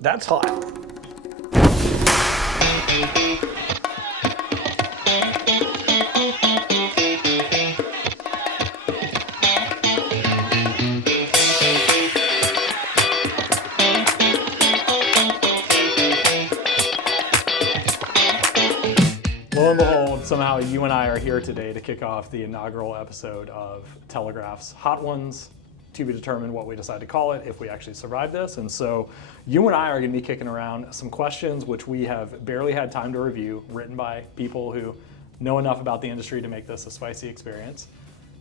That's hot. Lo and behold, somehow you and I are here today to kick off the inaugural episode of Telegraph's Hot Ones, to be determined what we decide to call it if we actually survive this. And so you and I are going to be kicking around some questions which we have barely had time to review, written by people who know enough about the industry to make this a spicy experience.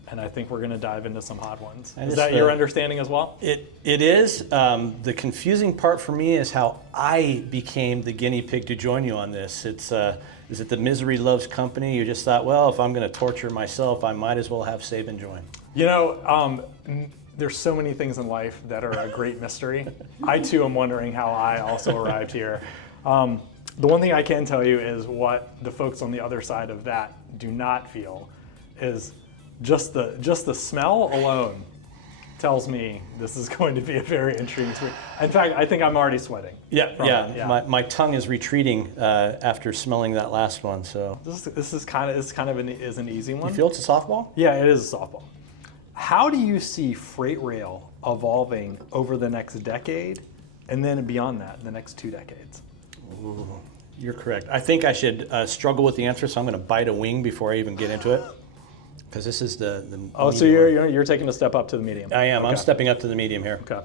And I think we're going to dive into some hot ones. Is that your understanding as well? It is. The confusing part for me is how I became the guinea pig to join you on this. Is it the misery loves company? You just thought, well, if I'm going to torture myself, I might as well have Sabin join. You know, there's so many things in life that are a great mystery. I too am wondering how I also arrived here. The one thing I can tell you is what the folks on the other side of that do not feel is just the smell alone tells me this is going to be a very interesting experience. In fact, I think I'm already sweating. Yeah. My tongue is retreating after smelling that last one. So this is kind of an easy one. You feel it's a softball? Yeah, it is a softball. How do you see freight rail evolving over the next decade, and then beyond that, the next 2 decades? Ooh, you're correct. I think I should struggle with the answer, so I'm going to bite a wing before I even get into it. Because this is the oh, so you're taking a step up to the medium. I am. Okay. I'm stepping up to the medium here. Okay.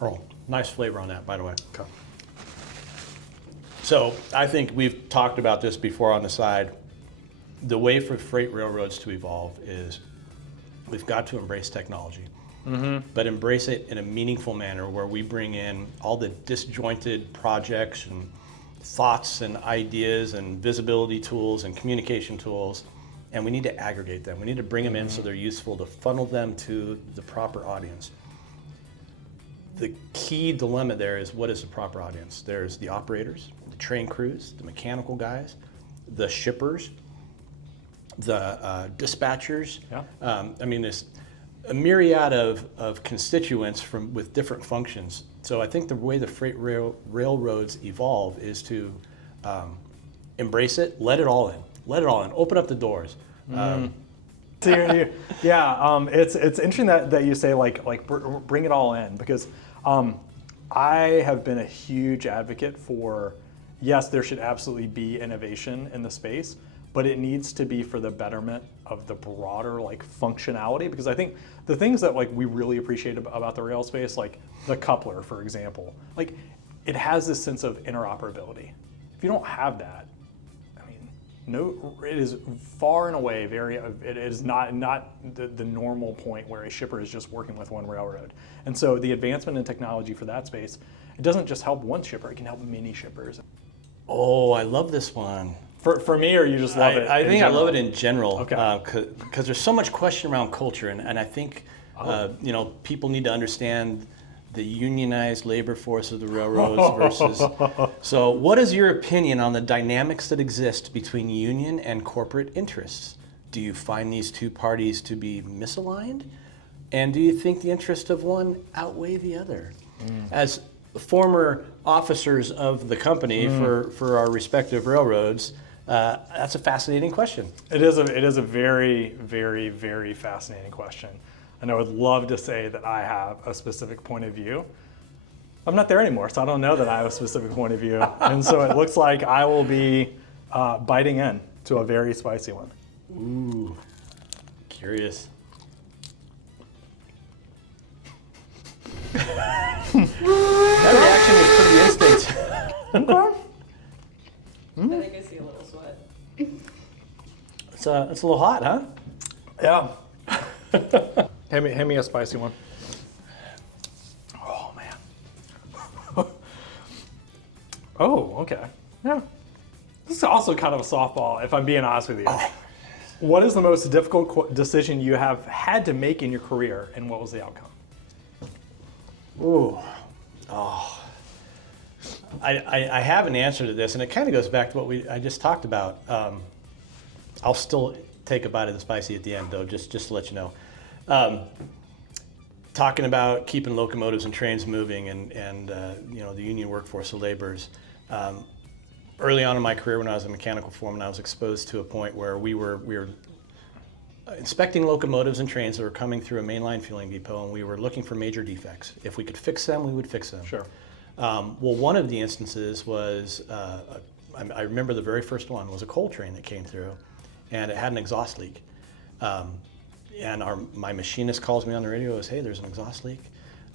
Oh, nice flavor on that, by the way. Okay. So I think we've talked about this before on the side. The way for freight railroads to evolve is we've got to embrace technology, but embrace it in a meaningful manner where we bring in all the disjointed projects and thoughts and ideas and visibility tools and communication tools, and we need to aggregate them. We need to bring them in so they're useful to funnel them to the proper audience. The key dilemma there is, what is the proper audience? There's the operators, the train crews, the mechanical guys, the shippers, the dispatchers. Yeah. I mean, there's a myriad of constituents with different functions. So I think the way the freight railroads evolve is to embrace it, let it all in, open up the doors. It's interesting that you say like bring it all in, because I have been a huge advocate for, yes, there should absolutely be innovation in the space, but it needs to be for the betterment of the broader functionality. Because I think the things that we really appreciate about the rail space, like the coupler, for example, it has this sense of interoperability. If you don't have that, I mean, it is far and away it is not the normal point where a shipper is just working with one railroad. And so the advancement in technology for that space, it doesn't just help one shipper, it can help many shippers. Oh, I love this one. For me, or you just love it? I think I love it in general. Okay. Because there's so much question around culture, and I think people need to understand the unionized labor force of the railroads versus. So, what is your opinion on the dynamics that exist between union and corporate interests? Do you find these two parties to be misaligned, and do you think the interest of one outweigh the other? As former officers of the company for our respective railroads. That's a fascinating question. It is a very, very, very fascinating question. And I would love to say that I have a specific point of view. I'm not there anymore, so I don't know that I have a specific point of view. And so it looks like I will be biting in to a very spicy one. Ooh, curious. That reaction was pretty instant. Okay. I think I see a little sweat. It's a little hot, huh? Yeah. Hand me a spicy one. Oh man. Oh, okay. Yeah. This is also kind of a softball, if I'm being honest with you. What is the most difficult decision you have had to make in your career, and what was the outcome? Ooh. Oh. I have an answer to this, and it kind of goes back to what I just talked about. I'll still take a bite of the spicy at the end, though, just to let you know. talking about keeping locomotives and trains moving and the union workforce of laborers. Early on in my career when I was a mechanical foreman, I was exposed to a point where we were inspecting locomotives and trains that were coming through a mainline fueling depot, and we were looking for major defects. If we could fix them, we would fix them. Sure. Well, one of the instances was, I remember the very first one was a coal train that came through, and it had an exhaust leak. And my machinist calls me on the radio and says, hey, there's an exhaust leak.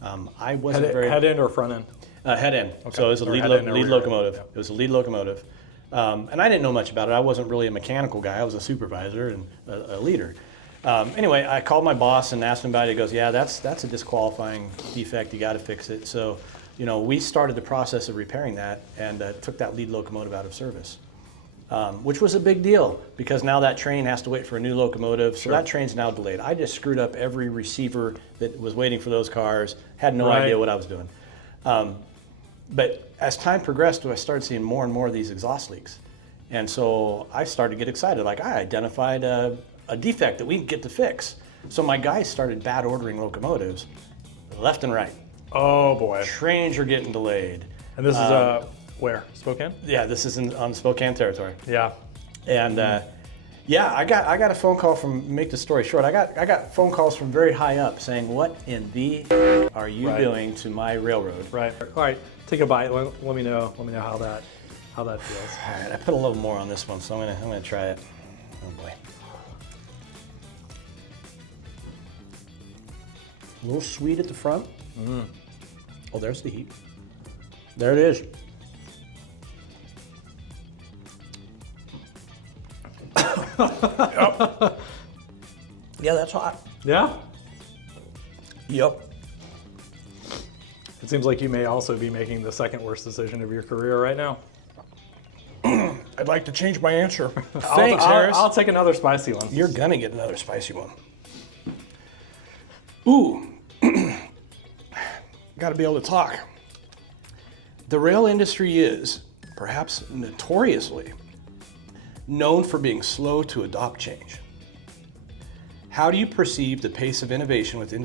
I wasn't Head end or front end? Head end. Okay. So it was a Or lead head end or rear end. locomotive. Yeah. It was a lead locomotive. And I didn't know much about it. I wasn't really a mechanical guy. I was a supervisor and a leader. Anyway, I called my boss and asked him about it. He goes, yeah, that's a disqualifying defect. You got to fix it. So, we started the process of repairing that and took that lead locomotive out of service, which was a big deal because now that train has to wait for a new locomotive. So that train's now delayed. I just screwed up every receiver that was waiting for those cars, had no idea what I was doing. But as time progressed, I started seeing more and more of these exhaust leaks. And so I started to get excited. Like I identified a defect that we can get to fix. So my guys started bad ordering locomotives left and right. Oh boy. Trains are getting delayed. And this is where? Spokane? Yeah, this is on Spokane territory. Yeah. And I got a phone call from, make the story short, I got phone calls from very high up saying, what in the are you doing to my railroad? Right. All right. Take a bite. Let me know how that feels. All right, I put a little more on this one, so I'm gonna try it. Oh boy. A little sweet at the front. Oh, there's the heat. There it is. Yep. Yeah, that's hot. Yeah. Yep. It seems like you may also be making the second worst decision of your career right now. I'd like to change my answer. Thanks, Harris. I'll take another spicy one. You're gonna get another spicy one. Ooh. Gotta be able to talk. The rail industry is, perhaps notoriously, known for being slow to adopt change. How do you perceive the pace of innovation within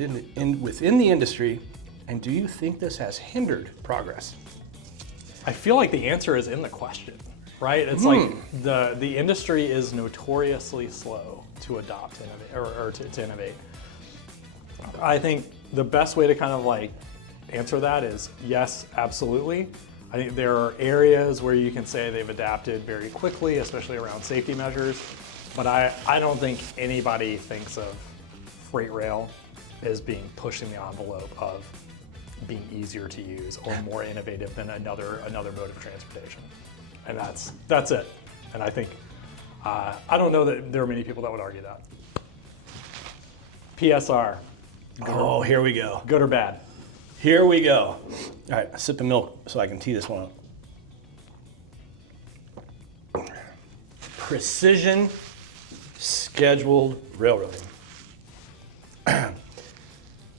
the industry, and do you think this has hindered progress? I feel like the answer is in the question, right? It's like the industry is notoriously slow to adopt or to innovate. I think the best way to kind of like answer that is yes, absolutely. I think there are areas where you can say they've adapted very quickly, especially around safety measures. But I don't think anybody thinks of freight rail as being pushing the envelope of being easier to use or more innovative than another mode of transportation. And that's it. And I think I don't know that there are many people that would argue that. PSR. Oh, here we go. Good or bad? Here we go. All right, a sip of milk so I can tee this one up. Precision scheduled railroading.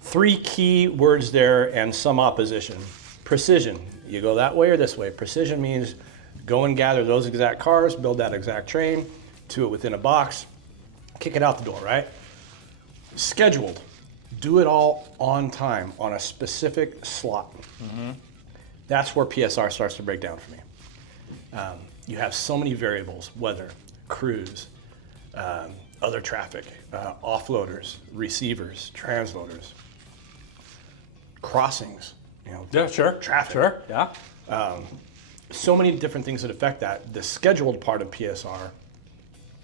3 key words there and some opposition. Precision, you go that way or this way. Precision means go and gather those exact cars, build that exact train, do it within a box, kick it out the door, right? Scheduled, do it all on time on a specific slot. That's where PSR starts to break down for me. You have so many variables, weather, crews, other traffic, offloaders, receivers, transloaders, crossings, Yeah, sure. traffic. Sure. Yeah. So many different things that affect that. The scheduled part of PSR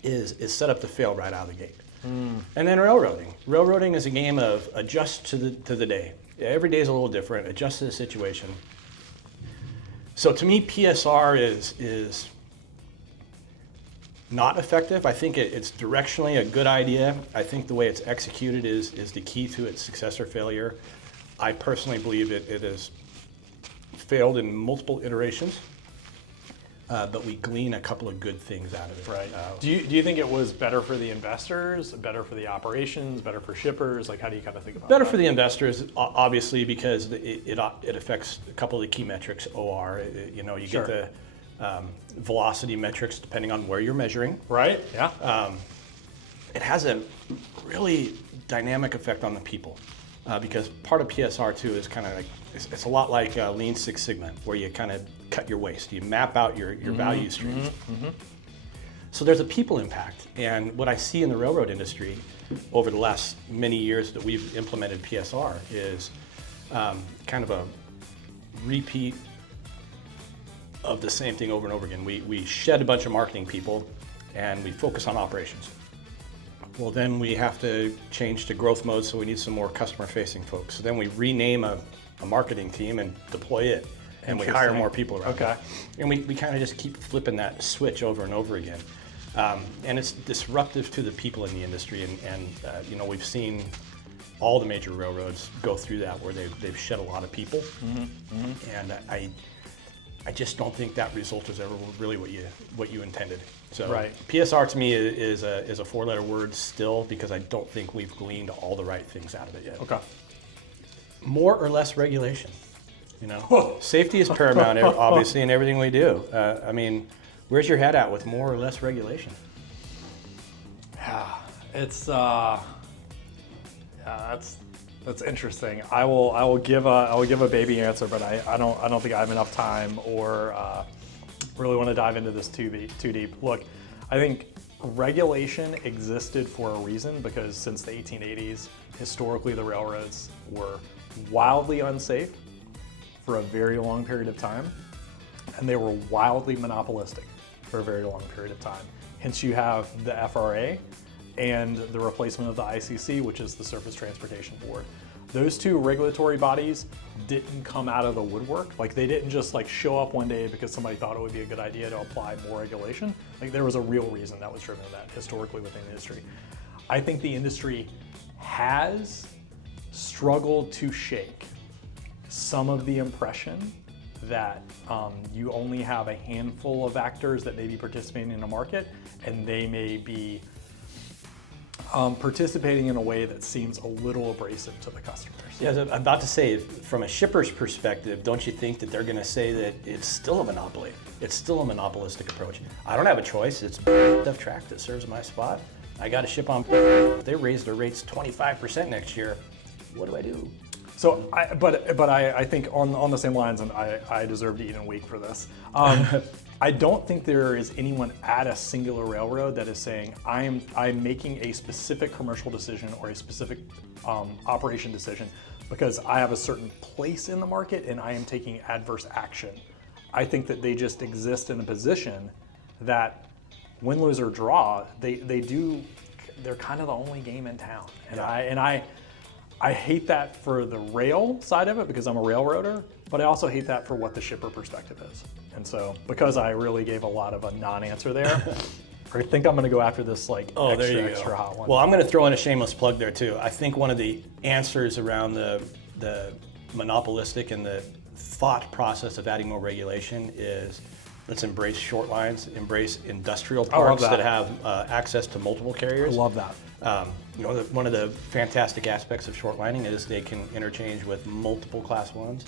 is set up to fail right out of the gate. And then railroading. Railroading is a game of adjust to the day. Every day is a little different, adjust to the situation. So to me, PSR is not effective. I think it's directionally a good idea. I think the way it's executed is the key to its success or failure. I personally believe it has failed in multiple iterations, but we glean a couple of good things out of it. Right. Do you think it was better for the investors, better for the operations, better for shippers? Like, how do you kind of think about Better that? for the investors, obviously, because it affects a couple of the key metrics. OR, you Sure. get the velocity metrics depending on where you're measuring. Right? Yeah. It has a really dynamic effect on the people. because part of PSR too is kind of like, it's a lot like Lean Six Sigma, where you kind of cut your waste, you map out your value streams. So there's a people impact, and what I see in the railroad industry over the last many years that we've implemented PSR is kind of a repeat of the same thing over and over again. We shed a bunch of marketing people and we focus on operations. Well, then we have to change to growth mode, so we need some more customer-facing folks. So then we rename a marketing team and deploy it, and we hire more people around it. And we kind of just keep flipping that switch over and over again. And it's disruptive to the people in the industry, and you know, we've seen all the major railroads go through that, where they've shed a lot of people, and I just don't think that result is ever really what you intended. So PSR to me is a four-letter word still, because I don't think we've gleaned all the right things out of it yet. More or less regulation, you know. Safety is paramount, obviously, in everything we do. I mean, where's your head at with more or less regulation? Yeah, it's that's interesting. I will give a baby answer, but I don't think I have enough time or really want to dive into this too deep. Look, I think regulation existed for a reason, because since the 1880s, historically the railroads were wildly unsafe for a very long period of time, and they were wildly monopolistic for a very long period of time. Hence you have the FRA and the replacement of the ICC, which is the Surface Transportation Board. Those two regulatory bodies didn't come out of the woodwork. Like, they didn't just like show up one day because somebody thought it would be a good idea to apply more regulation. Like, there was a real reason that was driven to that historically within the industry. I think the industry has struggled to shake some of the impression that you only have a handful of actors that may be participating in a market, and they may be participating in a way that seems a little abrasive to the customers. Yeah, I'm about to say, from a shipper's perspective, don't you think that they're going to say that it's still a monopoly? It's still a monopolistic approach. I don't have a choice. It's the track that serves my spot. I got to ship on. If they raise their rates 25% next year, what do I do? So, I think on the same lines, and I deserve to eat in a week for this. I don't think there is anyone at a singular railroad that is saying, I'm making a specific commercial decision or a specific operation decision because I have a certain place in the market and I am taking adverse action. I think that they just exist in a position that win, lose, or draw, they're kind of the only game in town. And I hate that for the rail side of it, because I'm a railroader, but I also hate that for what the shipper perspective is. And so, because I really gave a lot of a non-answer there, I think I'm going to go after this extra hot one. Well, I'm going to throw in a shameless plug there too. I think one of the answers around the monopolistic and the thought process of adding more regulation is, let's embrace short lines, embrace industrial parks that have access to multiple carriers. I love that. One of the fantastic aspects of short lining is they can interchange with multiple Class 1s.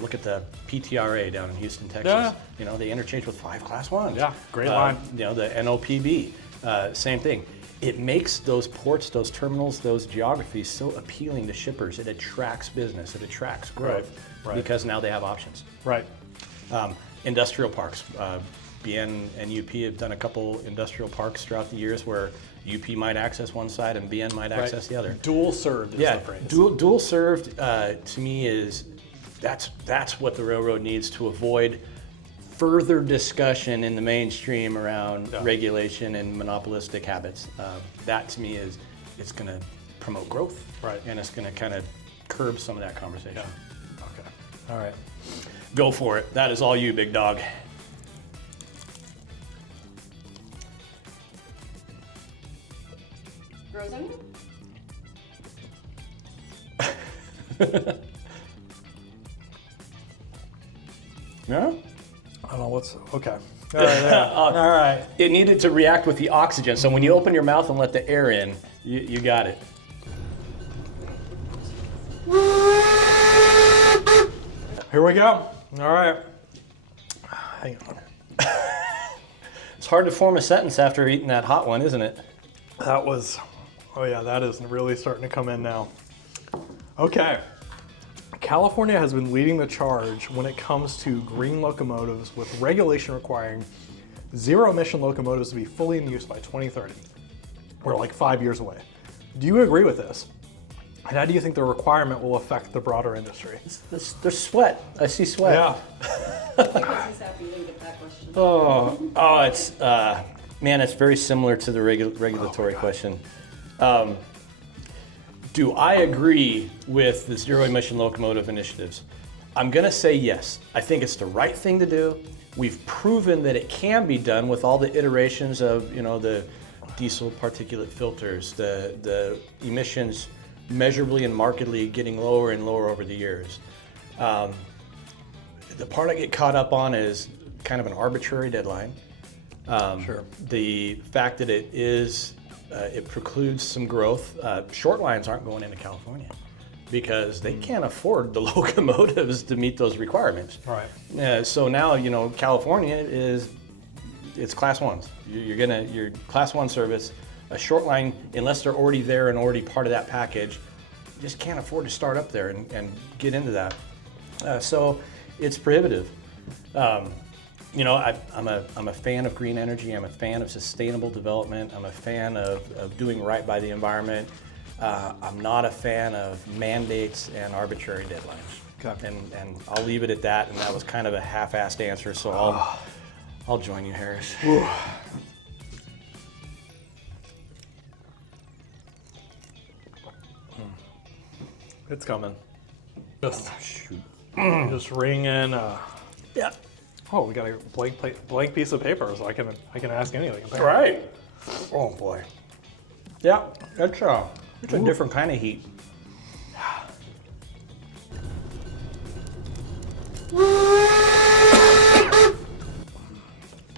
Look at the PTRA down in Houston, Texas. Yeah. They interchange with 5 Class 1s. Yeah, great line. The NOPB, same thing. It makes those ports, those terminals, those geographies so appealing to shippers. It attracts business, it attracts growth, because now they have options. Right. Industrial parks. BN and UP have done a couple industrial parks throughout the years where UP might access one side and BN might access the other. Dual served is the phrase. Dual served to me is, that's what the railroad needs to avoid further discussion in the mainstream around regulation and monopolistic habits. That to me is, it's going to promote growth, and it's going to kind of curb some of that conversation. Yeah. Okay. All right. Go for it. That is all you, big dog. Grows on you? No? I don't know what's okay. All right. All right. It needed to react with the oxygen, so when you open your mouth and let the air in, you got it. Here we go. All right. Hang on. It's hard to form a sentence after eating that hot one, isn't it? That is really starting to come in now. Okay. California has been leading the charge when it comes to green locomotives, with regulation requiring zero-emission locomotives to be fully in use by 2030. We're like 5 years away. Do you agree with this? And how do you think the requirement will affect the broader industry? There's sweat. I see sweat. Yeah. He's happy you didn't get that question. It's man, it's very similar to the regulatory question. Do I agree with the zero emission locomotive initiatives? I'm going to say yes. I think it's the right thing to do. We've proven that it can be done with all the iterations of, the diesel particulate filters, the emissions measurably and markedly getting lower and lower over the years. The part I get caught up on is kind of an arbitrary deadline. Sure. The fact that it precludes some growth. Short lines aren't going into California because they can't afford the locomotives to meet those requirements. Right. So now, California it's class ones. Your class one service, a short line, unless they're already there and already part of that package, just can't afford to start up there and get into that. So it's prohibitive. I'm a fan of green energy. I'm a fan of sustainable development. I'm a fan of doing right by the environment. I'm not a fan of mandates and arbitrary deadlines. Okay. And I'll leave it at that. And that was kind of a half-assed answer. So I'll join you, Harris. It's coming. Just Shoot. just ring in. Yeah. Oh, we got a blank piece of paper, so I can ask anything. Right. Oh boy. Yeah, that's a different kind of heat. I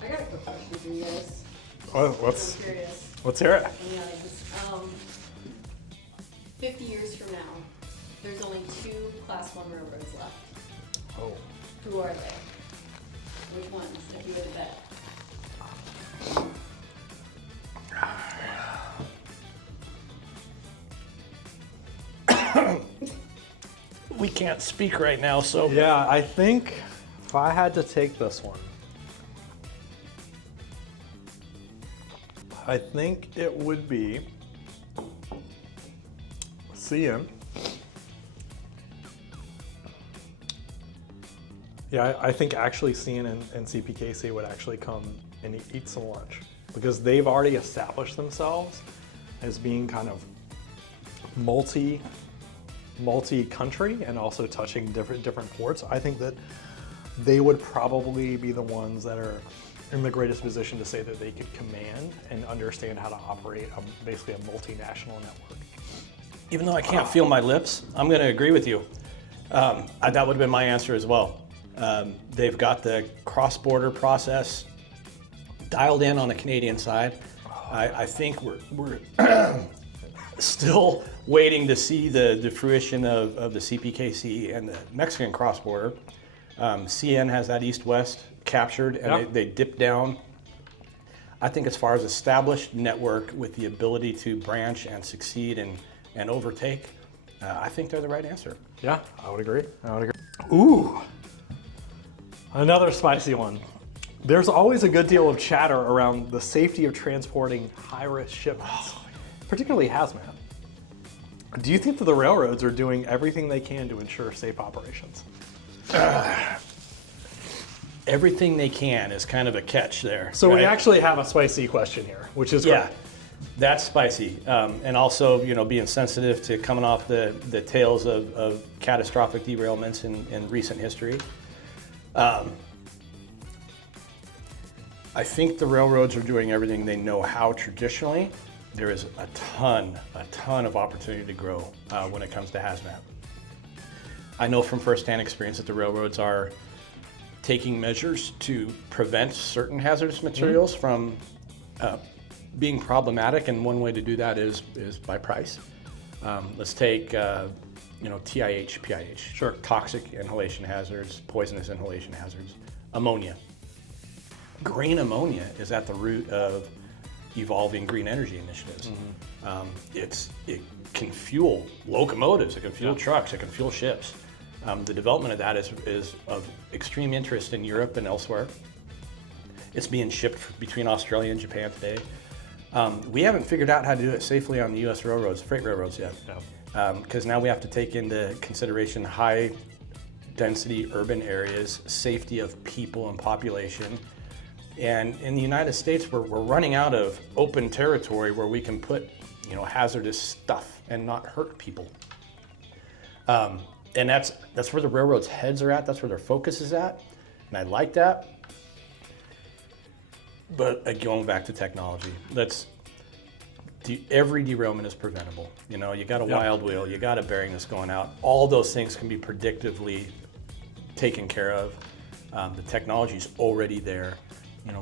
got a quick question for you guys. Well, I'm curious. let's hear it. In the audience. 50 years from now, there's only 2 Class 1 railroads left. Oh. Who are they? Which ones, if you were to bet? We can't speak right now, so Yeah, I think if I had to take this one, I think it would be CN. Yeah, I think actually CN and CPKC would actually come and eat some lunch, because they've already established themselves as being kind of multi-country and also touching different ports. I think that they would probably be the ones that are in the greatest position to say that they could command and understand how to operate basically a multinational network. even though I can't feel my lips, I'm going to agree with you. That would have been my answer as well. They've got the cross-border process dialed in on the Canadian side. I think we're still waiting to see the fruition of the CPKC and the Mexican cross-border. CN has that east-west captured, and Yep. they dip down. I think as far as established network with the ability to branch and succeed and overtake, I think they're the right answer. Yeah, I would agree. Ooh, another spicy one. There's always a good deal of chatter around the safety of transporting high-risk shipments, particularly hazmat. Do you think that the railroads are doing everything they can to ensure safe operations? Everything they can is kind of a catch there. So we right? actually have a spicy question here, which is Yeah, great. that's spicy. And also, being sensitive to coming off the tales of catastrophic derailments in recent history. I think the railroads are doing everything they know how traditionally. There is a ton of opportunity to grow when it comes to hazmat. I know from firsthand experience that the railroads are taking measures to prevent certain hazardous materials from being problematic, and one way to do that is by price. Let's take TIH, PIH, Sure. toxic inhalation hazards, poisonous inhalation hazards, ammonia. Green ammonia is at the root of evolving green energy initiatives. It can fuel locomotives, it can fuel trucks, it can fuel ships. The development of that is of extreme interest in Europe and elsewhere. It's being shipped between Australia and Japan today. We haven't figured out how to do it safely on the U.S. railroads, freight railroads yet. Because now we have to take into consideration high density urban areas, safety of people and population. And in the United States, we're running out of open territory where we can put, hazardous stuff and not hurt people. And that's where the railroads' heads are at. That's where their focus is at, and I like that. But going back to technology, every derailment is preventable. You got a wild wheel, you got a bearing that's going out. All those things can be predictively taken care of. The technology's already there.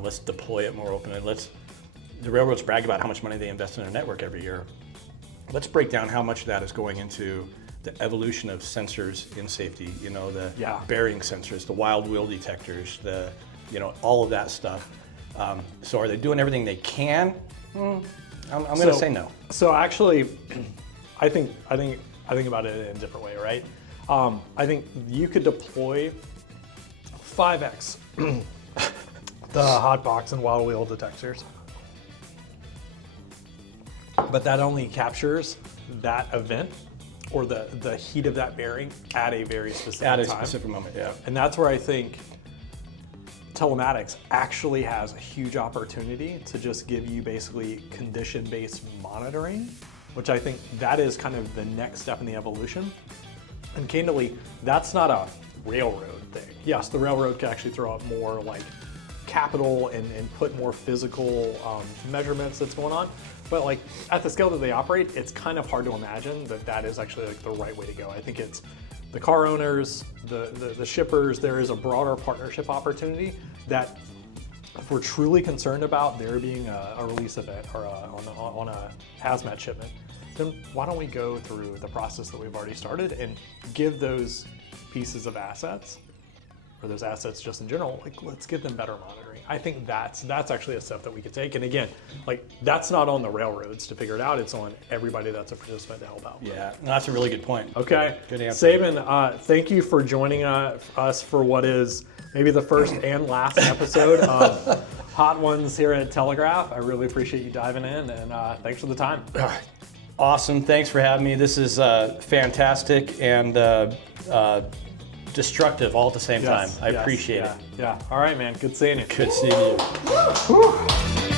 Let's deploy it more openly. The railroads brag about how much money they invest in their network every year. Let's break down how much of that is going into the evolution of sensors in safety. The bearing sensors, the wild wheel detectors, all of that stuff. So are they doing everything they can? I'm going to say no. So actually, I think about it in a different way, right? I think you could deploy 5x the hot box and wild wheel detectors, but that only captures that event or the heat of that bearing at a very specific time. At a specific moment, yeah. And that's where I think telematics actually has a huge opportunity to just give you basically condition-based monitoring, which I think that is kind of the next step in the evolution. And candidly, that's not a railroad thing. Yes, the railroad could actually throw out more like capital and put more physical measurements that's going on. But like at the scale that they operate, it's kind of hard to imagine that is actually like the right way to go. I think it's the car owners, the shippers. There is a broader partnership opportunity that if we're truly concerned about there being a release event or on a hazmat shipment, then why don't we go through the process that we've already started and give those pieces of assets, or those assets just in general, like let's give them better monitoring. I think that's actually a step that we could take. And again, like that's not on the railroads to figure it out. It's on everybody that's a participant to help out. Yeah, that's a really good point. Okay, good answer. Sabin, thank you for joining us for what is maybe the first and last episode of Hot Ones here at Telegraph. I really appreciate you diving in, and thanks for the time. Awesome, thanks for having me. This is fantastic and destructive all at the same time. I appreciate it. Yeah, all right, man, good seeing you. Good seeing you.